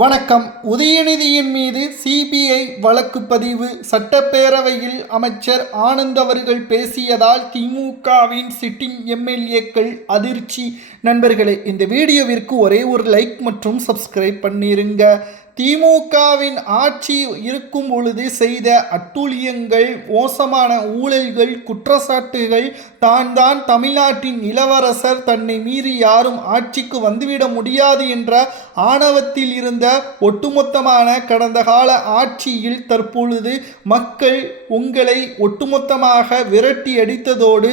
வணக்கம். உதயநிதியின் மீது சிபிஐ வழக்கு பதிவு. சட்டப்பேரவையில் அமைச்சர் ஆனந்த் அவர்கள் பேசியதால் திமுகவின் சிட்டிங் எம்எல்ஏக்கள் அதிர்ச்சி. நண்பர்களே, இந்த வீடியோவிற்கு ஒரே ஒரு லைக் மற்றும் சப்ஸ்கிரைப் பண்ணிருங்க. திமுகவின் ஆட்சி இருக்கும் பொழுது செய்த அட்டூழியங்கள், மோசமான ஊழல்கள், குற்றச்சாட்டுகள், தான் தமிழ்நாட்டின் இளவரசர், தன்னை மீறி யாரும் ஆட்சிக்கு வந்துவிட முடியாது என்ற ஆணவத்தில் இருந்த ஒட்டுமொத்தமான கடந்த கால ஆட்சியில் தற்பொழுது மக்கள் உங்களை ஒட்டுமொத்தமாக விரட்டி அடித்ததோடு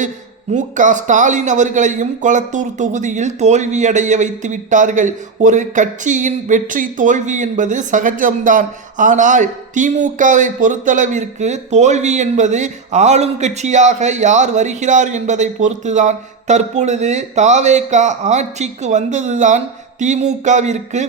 ஸ்டாலின் அவர்களையும் கொளத்தூர் தொகுதியில் தோல்வியடைய வைத்து விட்டார்கள். ஒரு கட்சியின் வெற்றி தோல்வி என்பது சகஜம்தான். ஆனால் திமுகவை பொறுத்தளவிற்கு தோல்வி என்பது ஆளும் கட்சியாக யார் வருகிறார் என்பதை பொறுத்துதான். தற்பொழுது தாவேக ஆட்சிக்கு வந்ததுதான் திமுகவிற்கு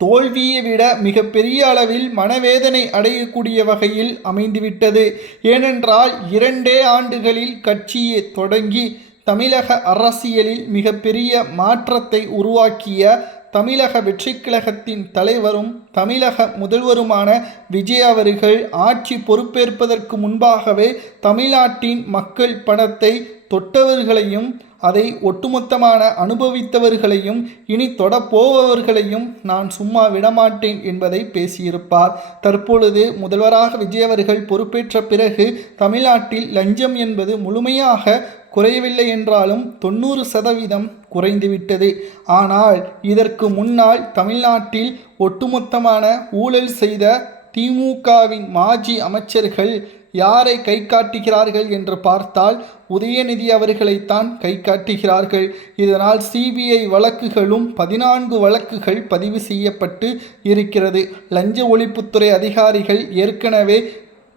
தோல்வியை விட மிகப்பெரிய அளவில் மனவேதனை அடையக்கூடிய வகையில் அமைந்துவிட்டது. ஏனென்றால் 2 ஆண்டுகளில் கட்சியை தொடங்கி தமிழக அரசியலில் மிகப்பெரிய மாற்றத்தை உருவாக்கிய தமிழக வெற்றிக் கழகத்தின் தலைவரும் தமிழக முதல்வருமான விஜய் அவர்கள் ஆட்சி பொறுப்பேற்பதற்கு முன்பாகவே தமிழ்நாட்டின் மக்கள் பணத்தை தொட்டவர்களையும் அதை ஒட்டுமொத்தமான அனுபவித்தவர்களையும் இனி தொடப்போவர்களையும் நான் சும்மா விடமாட்டேன் என்பதை பேசியிருப்பார். தற்பொழுது முதல்வராக விஜய் அவர்கள் பொறுப்பேற்ற பிறகு தமிழ்நாட்டில் லஞ்சம் என்பது முழுமையாக குறையவில்லை என்றாலும் 90% குறைந்துவிட்டது. ஆனால் இதற்கு முன்னால் தமிழ்நாட்டில் ஒட்டுமொத்தமான ஊழல் செய்த திமுகவின் மாஜி அமைச்சர்கள் யாரை கை காட்டுகிறார்கள் என்று பார்த்தால் உதயநிதி அவர்களைத்தான் கை காட்டுகிறார்கள். இதனால் சிபிஐ வழக்குகளும் 14 வழக்குகள் பதிவு செய்யப்பட்டு இருக்கிறது. லஞ்ச ஒழிப்புத்துறை அதிகாரிகள் ஏற்கனவே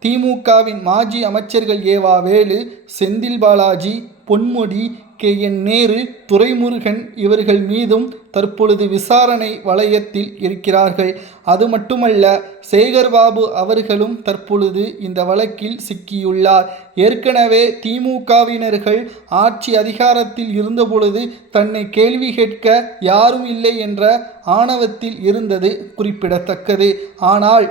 திமுகவின் மாஜி அமைச்சர்கள் ஏவா வேலு, செந்தில் பாலாஜி, பொன்முடி, KN நேரு, துரைமுருகன் இவர்கள் மீதும் தற்பொழுது விசாரணை வளையத்தில் இருக்கிறார்கள். அது மட்டுமல்ல, சேகர்பாபு அவர்களும் தற்பொழுது இந்த வழக்கில் சிக்கியுள்ளார். ஏற்கனவே திமுகவினர்கள் ஆட்சி அதிகாரத்தில் இருந்தபொழுது தன்னை கேள்வி கேட்க யாரும் இல்லை என்ற ஆணவத்தில் இருந்தது குறிப்பிடத்தக்கது. ஆனால்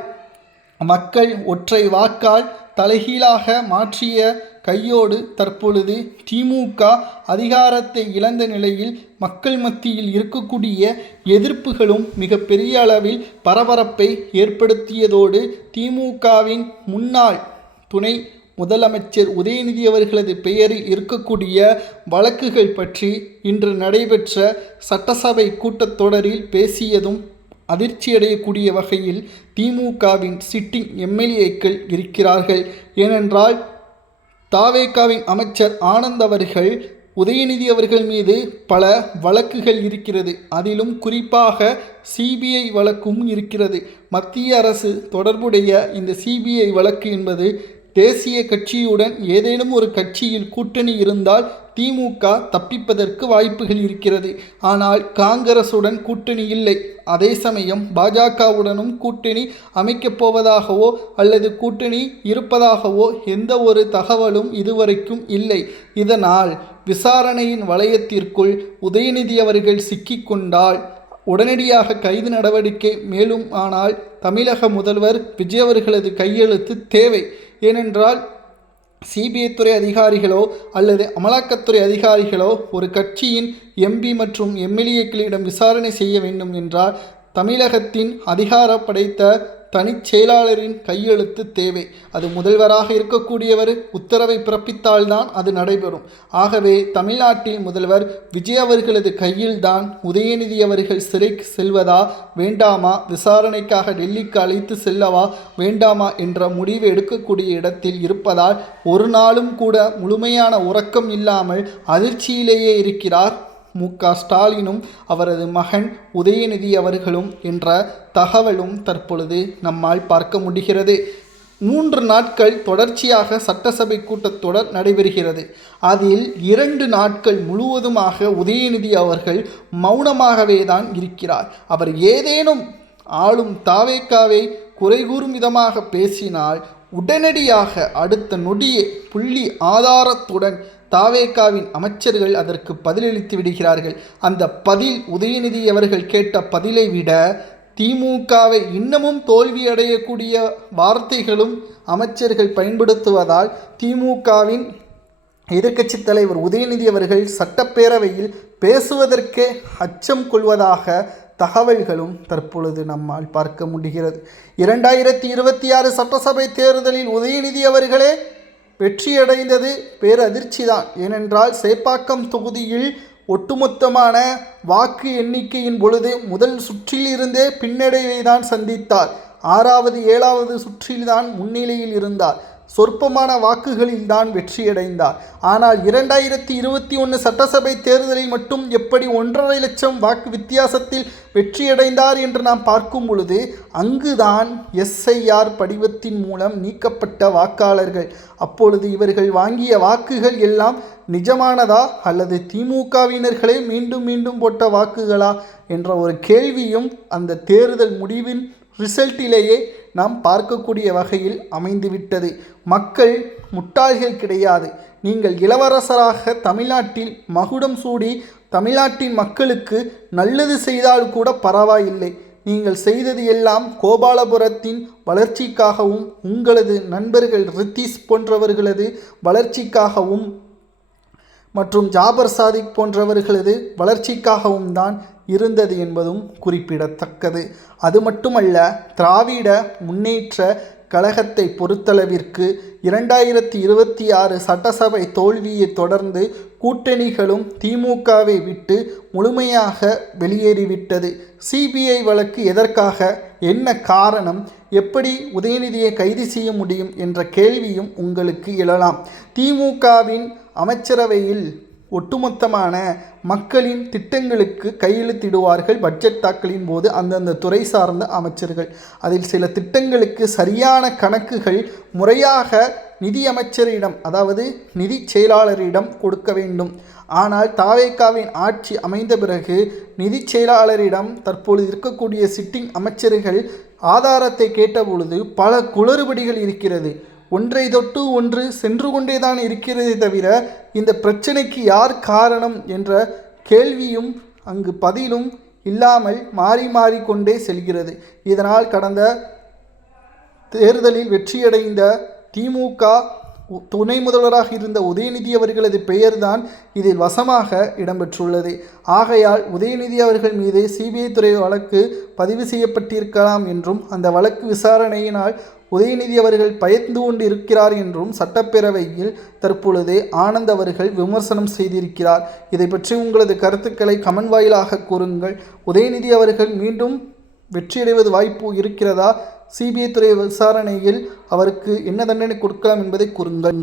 மக்கள் ஒற்றை வாக்கால் தலைகீழாக மாற்றிய கையோடு தற்பொழுது திமுக அதிகாரத்தை இழந்த நிலையில் மக்கள் மத்தியில் இருக்கக்கூடிய எதிர்ப்புகளும் மிகப்பெரிய அளவில் பரபரப்பை ஏற்படுத்தியதோடு திமுகவின் முன்னாள் துணை முதலமைச்சர் உதயநிதி அவர்களது பெயரில் இருக்கக்கூடிய வழக்குகள் பற்றி இன்று நடைபெற்ற சட்டசபை கூட்டத்தொடரில் பேசியதும் அதிர்ச்சியடையக்கூடிய வகையில் திமுகவின் சிட்டிங் எம்எல்ஏக்கள் இருக்கிறார்கள். ஏனென்றால் தாவேகாவின் அமைச்சர் ஆனந்த் அவர்கள் உதயநிதி அவர்கள் மீது பல வழக்குகள் இருக்கிறது. அதிலும் குறிப்பாக சிபிஐ வழக்கும் இருக்கிறது. மத்திய அரசு தொடர்புடைய இந்த சிபிஐ வழக்கு என்பது தேசிய கட்சியுடன் ஏதேனும் ஒரு கட்சியில் கூட்டணி இருந்தால் திமுக தப்பிப்பதற்கு வாய்ப்புகள் இருக்கிறது. ஆனால் காங்கிரசுடன் கூட்டணி இல்லை. அதே சமயம் பாஜகவுடனும் கூட்டணி அமைக்கப் போவதாகவோ அல்லது கூட்டணி இருப்பதாகவோ எந்த ஒரு தகவலும் இதுவரைக்கும் இல்லை. இதனால் விசாரணையின் வளையத்திற்குள் உதயநிதி அவர்கள் சிக்கிக்கொண்டால் உடனடியாக கைது நடவடிக்கை மேலும் ஆனால் தமிழக முதல்வர் விஜய் அவர்களது கையெழுத்து தேவை. ஏனென்றால் சிபிஐ துறை அதிகாரிகளோ அல்லது அமலாக்கத்துறை அதிகாரிகளோ ஒரு கட்சியின் எம்பி மற்றும் எம்எல்ஏக்களிடம் விசாரணை செய்ய வேண்டும் என்றால் தமிழகத்தின் அதிகார படைத்த தனிச் செயலாளரின் கையெழுத்து தேவை. அது முதல்வராக இருக்கக்கூடியவர் உத்தரவை பிறப்பித்தால்தான் அது நடைபெறும். ஆகவே தமிழ்நாட்டில் முதல்வர் விஜய் அவர்களது கையில்தான் உதயநிதி அவர்கள் சிறைக்கு செல்வதா வேண்டாமா, விசாரணைக்காக டெல்லிக்கு அழைத்து செல்லவா வேண்டாமா என்ற முடிவு எடுக்கக்கூடிய இடத்தில் இருப்பதால் ஒரு நாளும் கூட முழுமையான உறக்கம் இல்லாமல் அதிர்ச்சியிலேயே இருக்கிறார் ஸ்டாலினும் அவரது மகன் உதயநிதி அவர்களும் என்ற தகவலும் தற்பொழுது நம்மால் பார்க்க முடிகிறது. 3 நாட்கள் தொடர்ச்சியாக சட்டசபை கூட்டத்தொடர் நடைபெறுகிறது. அதில் 2 நாட்கள் முழுவதுமாக உதயநிதி அவர்கள் மௌனமாகவே தான் இருக்கிறார். அவர் ஏதேனும் ஆளும் தாவேகாவை குறைகூறும் விதமாக பேசினால் உடனடியாக அடுத்த நொடியே புள்ளி ஆதாரத்துடன் தாவேகாவின் அமைச்சர்கள் அதற்கு பதிலளித்து விடுகிறார்கள். அந்த பதில் உதயநிதி அவர்கள் கேட்ட பதிலை விட திமுகவை இன்னமும் தோல்வியடையக்கூடிய வார்த்தைகளும் அமைச்சர்கள் பயன்படுத்துவதால் திமுகவின் எதிர்க்கட்சித் தலைவர் உதயநிதி அவர்கள் சட்டப்பேரவையில் பேசுவதற்கே அச்சம் கொள்வதாக தகவல்களும் தற்பொழுது நம்மால் பார்க்க முடிகிறது. 2026 சட்டசபை தேர்தலில் உதயநிதி அவர்களே வெற்றியடைந்தது பேரதிர்ச்சிதான். ஏனென்றால் சேப்பாக்கம் தொகுதியில் ஒட்டுமொத்தமான வாக்கு எண்ணிக்கையின் பொழுது முதல் சுற்றில் இருந்தே பின்னடைவை தான் சந்தித்தார். 6வது 7வது சுற்றில்தான் முன்னிலையில் இருந்தார். சொற்பமான வாக்குகளில் தான் வெற்றியடைந்தார். ஆனால் 2021 சட்டசபை தேர்தலில் மட்டும் எப்படி 1.5 லட்சம் வாக்கு வித்தியாசத்தில் வெற்றியடைந்தார் என்று நாம் பார்க்கும் பொழுது அங்குதான் SIR படிவத்தின் மூலம் நீக்கப்பட்ட வாக்காளர்கள். அப்பொழுது இவர்கள் வாங்கிய வாக்குகள் எல்லாம் நிஜமானதா அல்லது திமுகவினர்களே மீண்டும் மீண்டும் போட்ட வாக்குகளா என்ற ஒரு கேள்வியும் அந்த தேர்தல் முடிவின் ரிசல்ட்டிலேயே நாம் பார்க்கக்கூடிய வகையில் அமைந்துவிட்டது. மக்கள் முட்டாள்கள் கிடையாது. நீங்கள் இளவரசராக தமிழ்நாட்டில் மகுடம் சூடி தமிழ்நாட்டின் மக்களுக்கு நல்லது செய்தால் கூட பரவாயில்லை. நீங்கள் செய்தது எல்லாம் கோபாலபுரத்தின் வளர்ச்சிக்காகவும் உங்களது நண்பர்கள் ரித்தீஷ் போன்றவர்களது வளர்ச்சிக்காகவும் மற்றும் ஜாபர் சாதிக் போன்றவர்களது வளர்ச்சிக்காகவும் தான் இருந்தது என்பதும் குறிப்பிடத்தக்கது. அது மட்டுமல்ல, திராவிட முன்னேற்ற கழகத்தை பொறுத்தளவிற்கு 2026 சட்டசபை தோல்வியை தொடர்ந்து கூட்டணிகளும் திமுகவை விட்டு முழுமையாக வெளியேறிவிட்டது. CBI வழக்கு எதற்காக, என்ன காரணம், எப்படி உதயநிதியை கைது செய்ய முடியும் என்ற கேள்வியும் உங்களுக்கு எழலாம். திமுகவின் அமைச்சரவையில் ஒட்டுமொத்தமான மக்களின் திட்டங்களுக்கு கையெழுத்திடுவார்கள் பட்ஜெட் தாக்கலின் போது அந்தந்த துறை சார்ந்த அமைச்சர்கள். அதில் சில திட்டங்களுக்கு சரியான கணக்குகள் முறையாக நிதி அமைச்சரிடம், அதாவது நிதி செயலாளரிடம் கொடுக்க வேண்டும். ஆனால் தாவேகாவின் ஆட்சி அமைந்த பிறகு நிதி செயலாளரிடம் தற்பொழுது இருக்கக்கூடிய சிட்டிங் அமைச்சர்கள் ஆதாரத்தை கேட்டபொழுது பல குளறுபடிகள் இருக்கிறது. ஒன்றை தொட்டு ஒன்று சென்று கொண்டேதான் இருக்கிறதே தவிர இந்த பிரச்சனைக்கு யார் காரணம் என்ற கேள்வியும் அங்கு பதிலும் இல்லாமல் மாறி மாறிக்கொண்டே செல்கிறது. இதனால் கடந்த தேர்தலில் வெற்றியடைந்த திமுக துணை முதல்வராக இருந்த உதயநிதி அவர்களது பெயர்தான் இதில் வசமாக இடம்பெற்றுள்ளது. ஆகையால் உதயநிதி அவர்கள் மீது CBI துறை வழக்கு பதிவு செய்யப்பட்டிருக்கலாம் என்றும் அந்த வழக்கு விசாரணையினால் உதயநிதி அவர்கள் பயந்து கொண்டு இருக்கிறார் என்றும் சட்டப்பேரவையில் தற்பொழுது ஆனந்த் அவர்கள் விமர்சனம் செய்திருக்கிறார். இதை பற்றி உங்களது கருத்துக்களை கமெண்ட் வாயிலாக கூறுங்கள். உதயநிதி அவர்கள் மீண்டும் வெற்றியடைவது வாய்ப்பு இருக்கிறதா? CBI துறை விசாரணையில் அவருக்கு என்ன தண்டனை கொடுக்கலாம் என்பதை கூறுங்கள்.